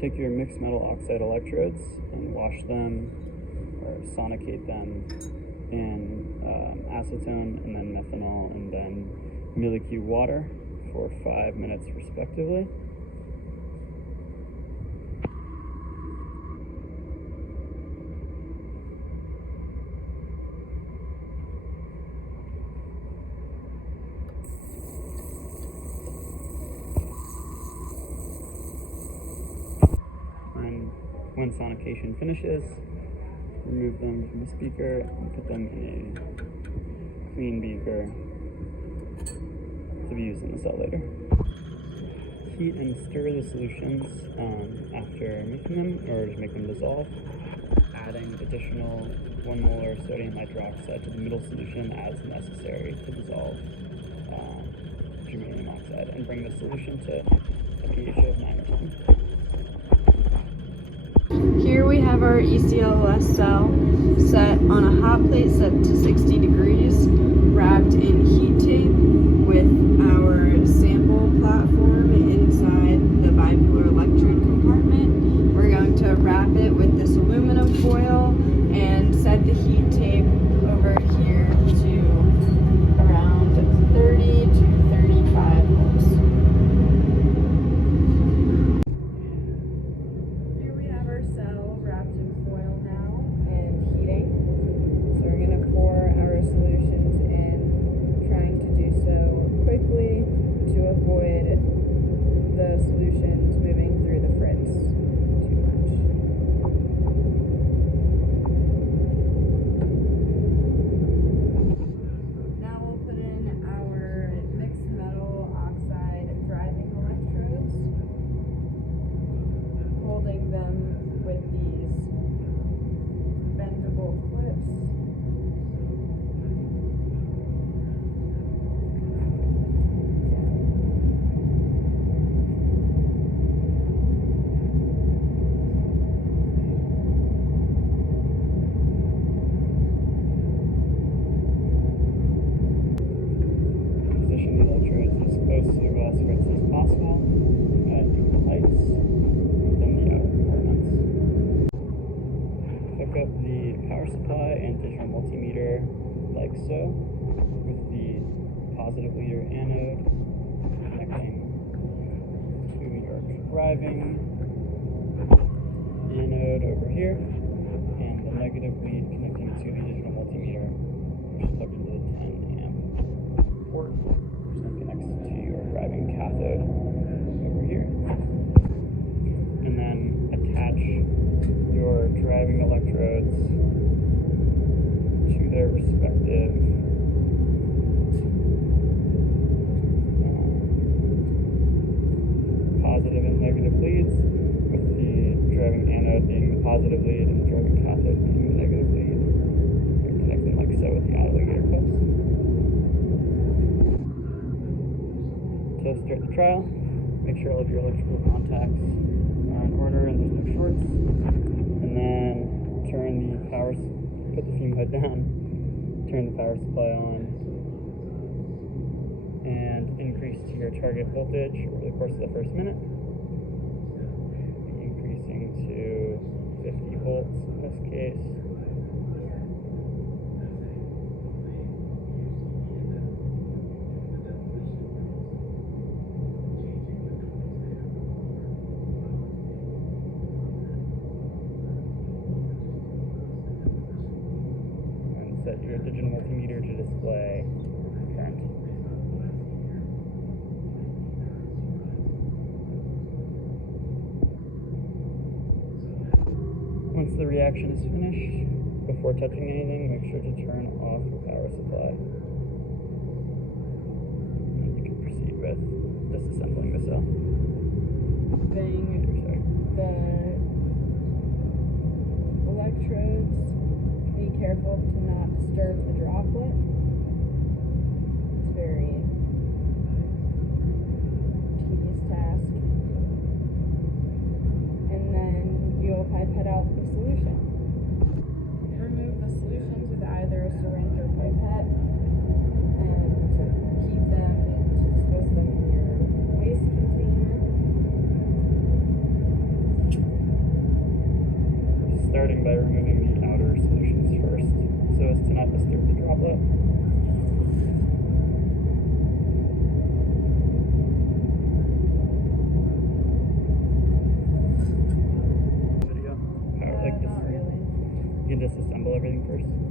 take your mixed metal oxide electrodes and wash them or sonicate them in acetone and then methanol and then milli-Q water for 5 minutes respectively. And when sonication finishes, remove them from the speaker and put them in a clean beaker to be used in the cell later. Heat and stir the solutions after making them, or to make them dissolve, adding additional 1 molar sodium hydroxide to the middle solution as necessary to dissolve germanium oxide and bring the solution to a pH of 9 or 10. Here we have our ec-LLS cell set on a hot plate set to 60 degrees, wrapped in heat tape with our sample platform inside the bipolar electrode compartment. We're going to wrap it with this aluminum foil and set the heat tape over here to around 30 to 35 volts. Here we have our cell wrapped in foil now and heating. So we're going to pour our solutions in, trying to do so quickly to avoid the solutions moving through the fritz too much. Now we'll put in our mixed metal oxide driving electrodes, holding them with these bendable clips. Position the electrodes as close to the glass fritz as possible at equal heights within the out compartments. Hook up the power supply and digital multimeter like so, with the positive leader anode connecting to your driving anode over here, and the negative lead connecting to the digital multimeter, which is plugged into the 10 amp port, which then connects to your driving cathode over here. And then attach your driving electrodes to their respective positive and negative leads, with the driving anode being the positive lead and the driving cathode being the negative lead, and connect them like so with the alligator clips. To start the trial, make sure all of your electrical contacts are in order and there's no shorts, and then put the fume hood down, turn the power supply on, and increase to your target voltage over the course of the first minute, increasing to 50 volts in this case. Set your digital multimeter to display current. Once the reaction is finished, before touching anything, make sure to turn off the power supply. And you can proceed with disassembling the cell. The electrodes, be careful to not disturb the droplet. It's very tedious task. And then you'll pipette out the solution. Remove the solutions with either a syringe or pipette, and to keep them and to dispose them in your waste container. starting by removing the outer solutions first, so as to not disturb the droplet. There you go. Power like this. Not really. You can disassemble everything first.